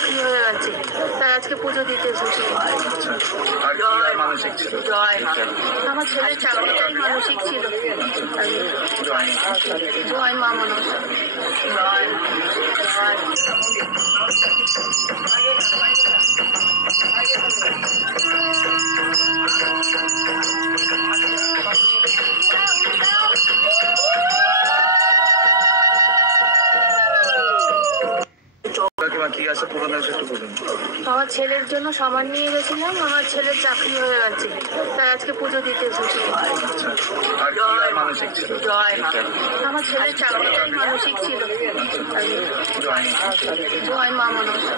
চাকরি হয়ে গেছে, তাই আজকে পুজো দিতে এসেছি। আমার ছেলের চাকরিটাই মানসিক ছিল। জয় মা মনসা। আমার ছেলের জন্য সামান নিয়ে গেছিলাম, আমার ছেলের চাকরি হয়ে গেছে, তাই আজকে পুজো দিতে এসেছি। আমার ছেলের চাকরিটাই মানসিক ছিল। জয় মা মনসা।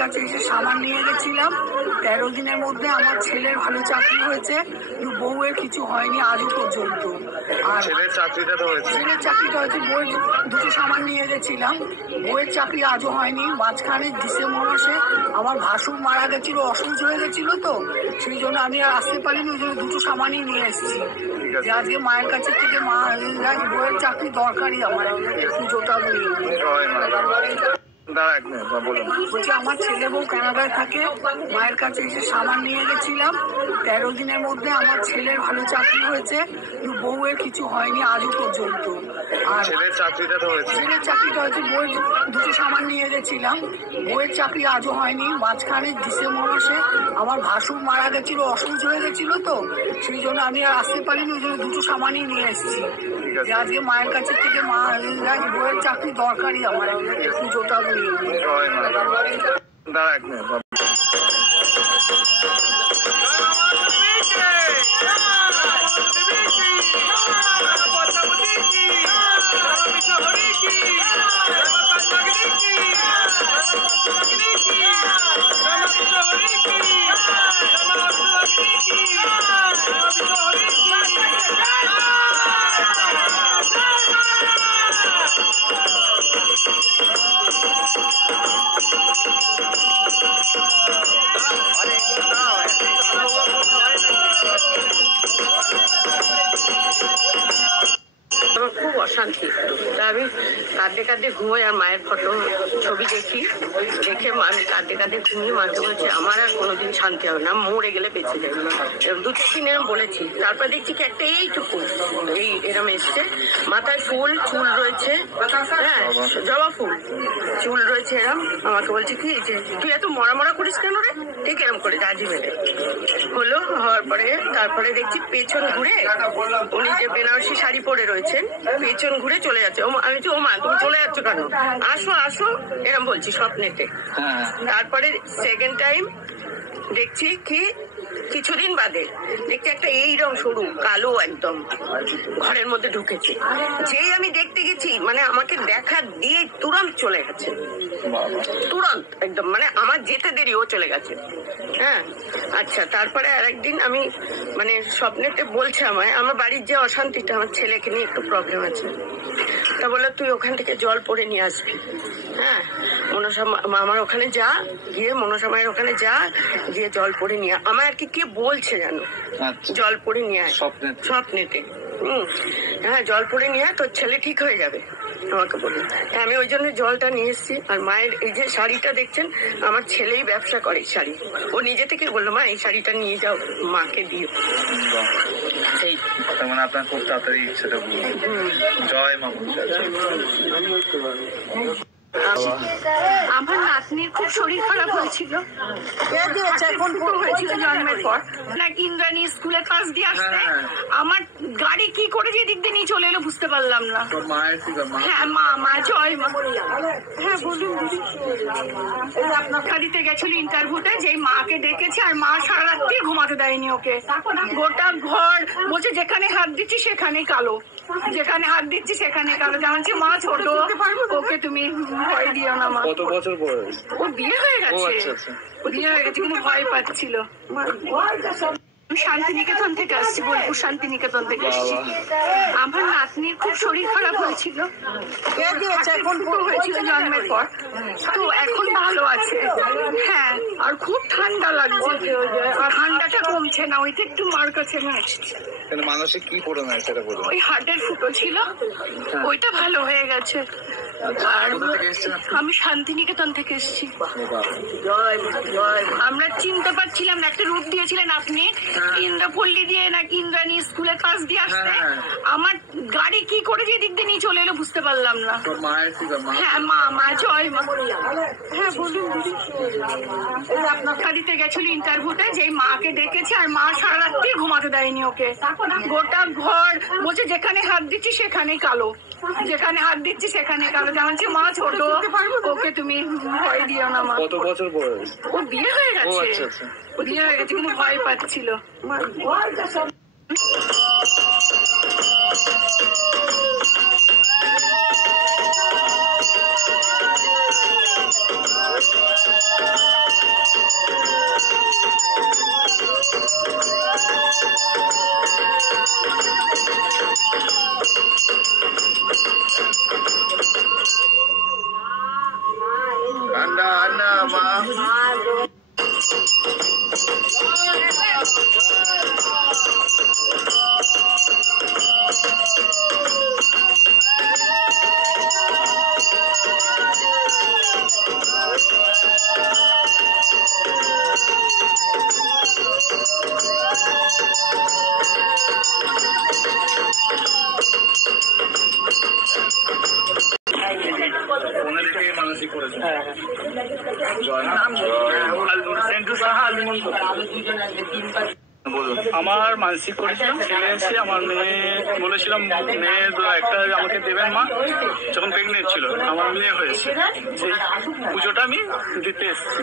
কাছে এসে সামান নিয়ে গেছিলাম। 13 দিনের মধ্যে আমার ছেলের ভালো চাকরি হয়েছে, কিন্তু বউয়ের কিছু হয়নি আজও পর্যন্ত। আর ছেলের চাকরিটা হয়েছে, বউয়ের দুটো সামান নিয়ে গেছিলাম, বউয়ের চাকরি আজও হয়নি। মাঝখানে ডিসেম্বর মাসে আমার ভাসুর মারা গেছিল, অসুস্থ হয়ে গেছিল, তো সেই জন্য আমি আর আসতে পারিনি, ওই জন্য দুটো সামানই নিয়ে এসেছি। আজকে মায়ের কাছে থেকে মা বউয়ের চাকরি দরকারই আমার, পুজোটা নিয়ে। বলছি আমার ছেলে বউ কানাডায় থাকে, মায়ের কাছে এসে সামান নিয়ে গেছিলাম। 13 দিনের মধ্যে আমার ছেলের ভালো চাকরি হয়েছে, কিন্তু বউয়ের কিছু হয়নি আজও পর্যন্ত। আর ছেলের চাকরিটা হয়েছে, বউয়ের দুটো সামান নিয়ে গেছিলাম, বউয়ের চাকরি আজও হয়নি। মাঝখানে ডিসেম্বর মাসে আমার ভাসুর মারা গেছিল, অসুস্থ হয়ে গেছিল, তো সেই জন্য আমি আর আসতে পারিনি, ওই জন্য দুটো সামানই নিয়ে এসেছি। আজকে মায়ের কাছে থেকে মা বউয়ের চাকরি দরকারই আমার, পুজোটা নিয়ে। আমার খুব অশান্তি, তা আমি কাঁদতে কাঁদতে ঘুমোই, আর মায়ের ফটো ছবি দেখে আমি কাঁদতে কাঁদতে ঘুমিয়ে মাকে বলছি আমার আর কোনোদিন শান্তি হবে না, মরে গেলে বেঁচে যাবে। 2-4 দিন এরম বলেছি, তারপর দেখছি কি একটা এইটুকু এরম এসছে, মাথায় ফুল, চুল রয়েছে, হ্যাঁ জবা ফুল, চুল রয়েছে এরম। আমাকে বলছে কি যে তুই এত মরা করিস কেন রে, ঠিক এরম করে জাজি মেরে হলো। হওয়ার পরে তারপরে দেখছি পেছন ঘুরে, উনি যে বেনারসি শাড়ি পরে রয়েছেন, পেছন ঘুরে চলে যাচ্ছে। আমি বলছি ও মা তুমি চলে যাচ্ছ কেন, আসো আসো এরম বলছি স্বপ্নেতে। তারপরে সেকেন্ড টাইম দেখছি কি কিছুদিন বাদে দেখছি একটা এইরকম সরু কালো একদম ঘরের মধ্যে ঢুকেছে। যেই আমি দেখতে গেছি মানে আমাকে দেখা দিয়ে তুরন্ত চলে গেছে, তুরন্ত একদম, মানে আমার যেতে দেরি ও চলে গেছে। হ্যাঁ আচ্ছা, তারপরে আরেকদিন আমি মানে স্বপ্নেতে বলছে আমায় আমার বাড়ির যে অশান্তিটা, আমার ছেলেকে নিয়ে একটু প্রবলেম আছে, তা বললো তুই ওখান থেকে জল পরে নিয়ে আসবি। হ্যাঁ মনসা আমার ওখানে যা, গিয়ে মনসা মায়ের ওখানে যা, গিয়ে জল পড়ে নিয়ে আমার আর কি কে বলছে জানো, জল পড়ে নিয়ে আয় স্বপ্নেতে। হ্যাঁ, জল পড়ে নিয়ে আয়, তোর ছেলে ঠিক হয়ে যাবে আমাকে বললো। আমি ওই জন্য জলটা নিয়ে এসেছি। আর মায়ের এই যে শাড়িটা দেখছেন, আমার ছেলেই ব্যবসা করে শাড়ি, ও নিজে থেকে বললো মা এই শাড়িটা নিয়ে যাও, মাকে দিও। সেই মানে আপনার খুব তাড়াতাড়ি ইচ্ছেটা জয় মা। আমার নাতনির খুব শরীর খারাপ হয়েছিল, হয়েছিল জন্মের পর। নাকি ইন্দ্রাণী স্কুলের পাশ দিয়ে আসতে আমার গাড়ি কি করে যে দিক দিয়ে নিয়ে চলে এলো বুঝতে পারলাম না। হ্যাঁ মা জয় মা। হ্যাঁ বলুন দিদি। আপনার দিতে গেছিল ইন্টারভিউতে, যে মাকে ডেকেছে আর মা সারা রাত্রি ঘুমাতে দেয়নি ওকে। গোটা ঘর বলছে যেখানে হাত দিচ্ছি সেখানেই কালো, যেখানে হাত দিচ্ছি সেখানে কালো। জানছি মা ছোট, ওকে তুমি ভয় দিও না মা। কত বছর বয়স? ও বিয়ে হয়ে গেছে, বিয়ে হয়ে গেছে, কিন্তু ভয় পাচ্ছিল। শান্তিনিকেতন থেকে আসছি, বোলপুর শান্তিনিকেতন থেকে আসছি। আমার নাতনির খুব শরীর খারাপ হয়েছিল, হয়েছিল জন্মের পর, তো এখন ভালো আছে। হ্যাঁ, আর খুব ঠান্ডা লাগছে, ঠান্ডাটা কমছে না, ওইটা একটু মার কাছে আসছি। মানসিক কি করে না সেটা বলুন। ওই হার্টের ফুটো ছিল, ওইটা ভালো হয়ে গেছে। আর আমি শান্তিনিকেতন থেকে এসেছি। আমরা চিনতে পারছিলাম না, একটা রূপ দিয়েছিলেন আপনি ইন্দ্রপল্লী দিয়ে নাকি ইন্দ্রাণী স্কুলের পাশ দিয়ে আসতে। আমার গাড়ি কি করে যে দিক দিয়ে নিয়ে চলে এলো বুঝতে পারলাম না। হ্যাঁ মা জয় মা। হ্যাঁ বলুন দিদি। আপনার দিতে গেছিল ইন্টারভিউতে, যে মাকে ডেকেছে আর মা সারা রাত্রি ঘুমাতে দেয়নি ওকে। গোটা ঘর বলছে যেখানে হাত দিচ্ছি সেখানেই কালো, যেখানে হাত দিচ্ছি সেখানে কালো। জানছি মা ছোট, ওকে তুমি ভয় দিও না মা। কত বছর বয়স? ও বিয়ে হয়ে গেছে, বিয়ে হয়ে গেছে, কিন্তু ভয় পাচ্ছিল। Anda ma. মানসিক করেছে। আমার মানসিক করেছিলাম, ছেলে এসে আমার মেয়ে বলেছিলাম মেয়ে একটা আমাকে দেবেন মা, যখন প্রেগনেন্ট ছিল। আমার মেয়ে হয়েছে, সেই পুজোটা আমি দিতে এসেছি।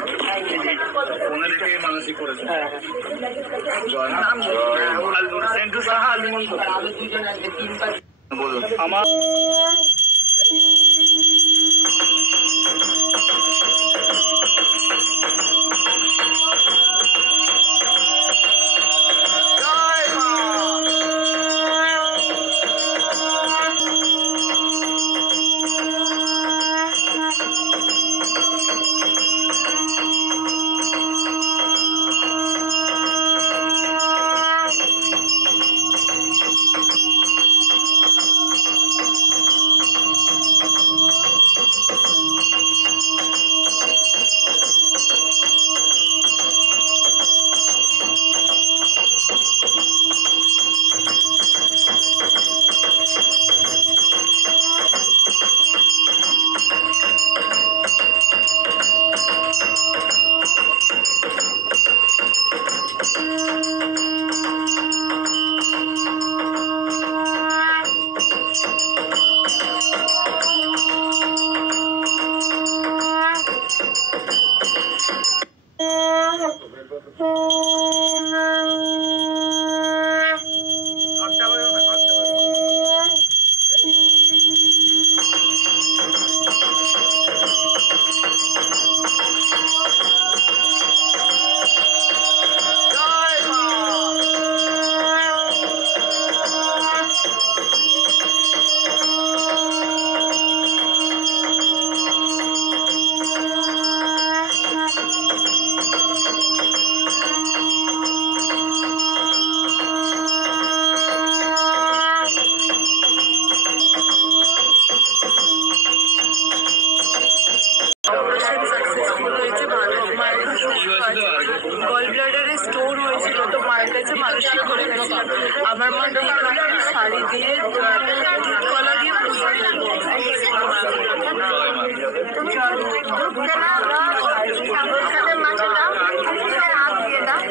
মানসিক করেছে। আমার মায়ের কাছে মানসিক করে গেছিলাম আমার মা ঠিক হলে আমি শাড়ি দিয়ে কলা দিয়ে পুজো দেবো। হাত দিয়ে দাও।